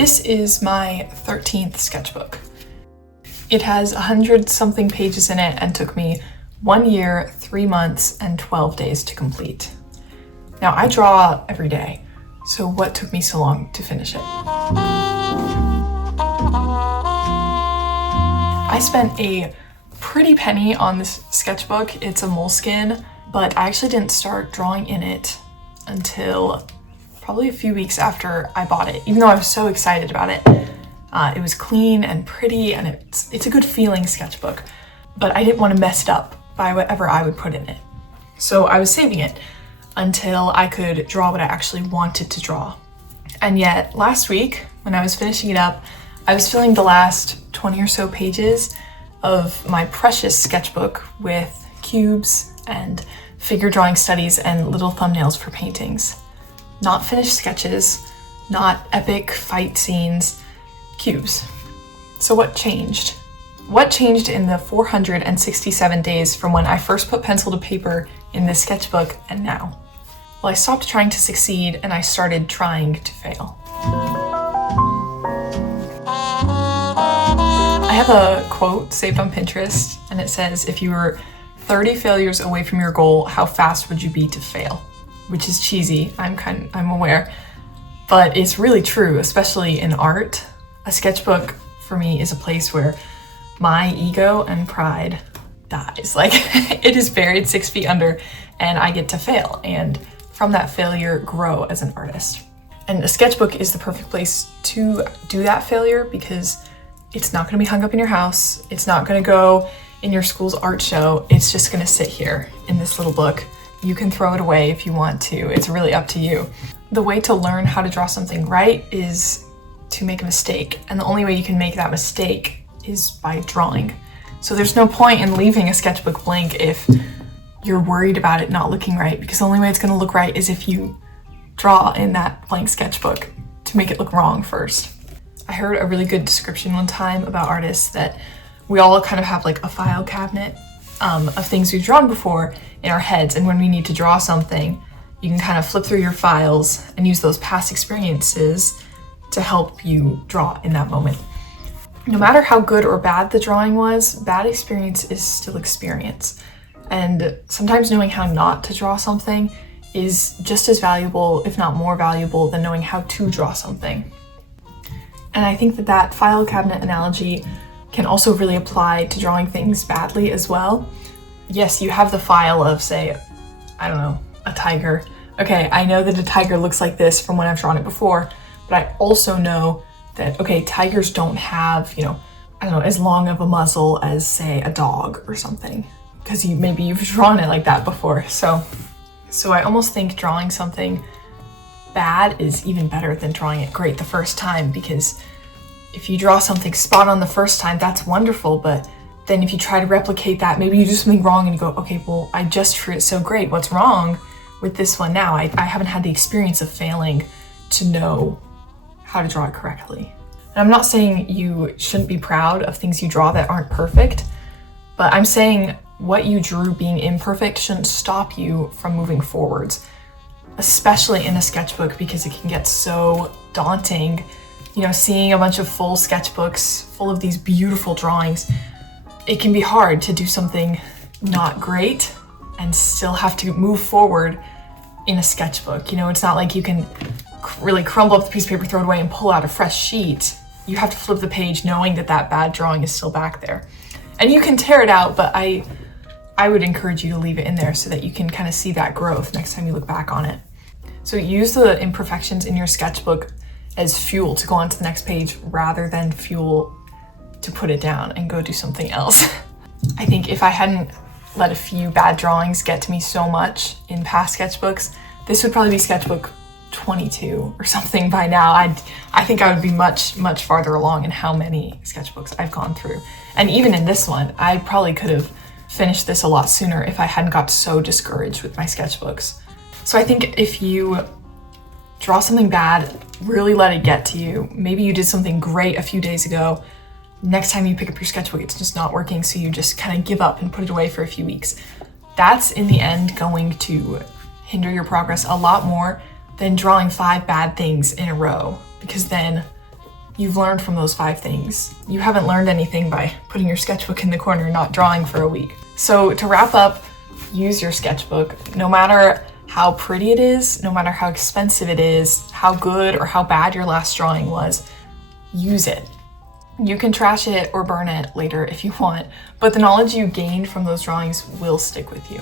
This is my 13th sketchbook. It has 100-something pages in it and took me 1 year, 3 months, and 12 days to complete. Now, I draw every day, so what took me so long to finish it? I spent a pretty penny on this sketchbook. It's a moleskin, but I actually didn't start drawing in it until probably a few weeks after I bought it, even though I was so excited about it. It was clean and pretty, and it's a good feeling sketchbook, but I didn't want to mess it up by whatever I would put in it. So I was saving it until I could draw what I actually wanted to draw. And yet last week, when I was finishing it up, I was filling the last 20 or so pages of my precious sketchbook with cubes and figure drawing studies and little thumbnails for paintings. Not finished sketches, not epic fight scenes, cubes. So what changed? What changed in the 467 days from when I first put pencil to paper in this sketchbook and now? Well, I stopped trying to succeed and I started trying to fail. I have a quote saved on Pinterest, and it says, if you were 30 failures away from your goal, how fast would you be to fail? Which is cheesy, I'm aware, but it's really true, especially in art. A sketchbook for me is a place where my ego and pride dies. Like, it is buried 6 feet under, and I get to fail, and from that failure, grow as an artist. And a sketchbook is the perfect place to do that failure because it's not gonna be hung up in your house. It's not gonna go in your school's art show. It's just gonna sit here in this little book. You can throw it away if you want to. It's really up to you. The way to learn how to draw something right is to make a mistake. And the only way you can make that mistake is by drawing. So there's no point in leaving a sketchbook blank if you're worried about it not looking right, because the only way it's gonna look right is if you draw in that blank sketchbook to make it look wrong first. I heard a really good description one time about artists that we all kind of have like a file cabinet of things we've drawn before in our heads, and when we need to draw something, you can kind of flip through your files and use those past experiences to help you draw in that moment. No matter how good or bad the drawing was, bad experience is still experience. And sometimes knowing how not to draw something is just as valuable, if not more valuable, than knowing how to draw something. And I think that file cabinet analogy can also really apply to drawing things badly as well. Yes, you have the file of, say, I don't know, a tiger. Okay, I know that a tiger looks like this from when I've drawn it before, but I also know that, okay, tigers don't have, as long of a muzzle as, say, a dog or something, because maybe you've drawn it like that before. So I almost think drawing something bad is even better than drawing it great the first time, because if you draw something spot on the first time, that's wonderful, but then if you try to replicate that, maybe you do something wrong and you go, okay, well, I just drew it so great. What's wrong with this one now? I haven't had the experience of failing to know how to draw it correctly. And I'm not saying you shouldn't be proud of things you draw that aren't perfect, but I'm saying what you drew being imperfect shouldn't stop you from moving forwards, especially in a sketchbook, because it can get so daunting. Seeing a bunch of full sketchbooks full of these beautiful drawings, it can be hard to do something not great and still have to move forward in a sketchbook. It's not like you can really crumble up the piece of paper, throw it away, and pull out a fresh sheet. You have to flip the page knowing that bad drawing is still back there. And you can tear it out, but I would encourage you to leave it in there so that you can kind of see that growth next time you look back on it. So use the imperfections in your sketchbook as fuel to go on to the next page rather than fuel to put it down and go do something else. I think if I hadn't let a few bad drawings get to me so much in past sketchbooks, this would probably be sketchbook 22 or something by now. I think I would be much, much farther along in how many sketchbooks I've gone through. And even in this one, I probably could have finished this a lot sooner if I hadn't got so discouraged with my sketchbooks. So I think if you draw something bad, really let it get to you. Maybe you did something great a few days ago. Next time you pick up your sketchbook, it's just not working, so you just kind of give up and put it away for a few weeks. That's in the end going to hinder your progress a lot more than drawing 5 bad things in a row, because then you've learned from those 5 things. You haven't learned anything by putting your sketchbook in the corner and not drawing for a week. So to wrap up, use your sketchbook. No matter how pretty it is, no matter how expensive it is, how good or how bad your last drawing was, use it. You can trash it or burn it later if you want, but the knowledge you gained from those drawings will stick with you.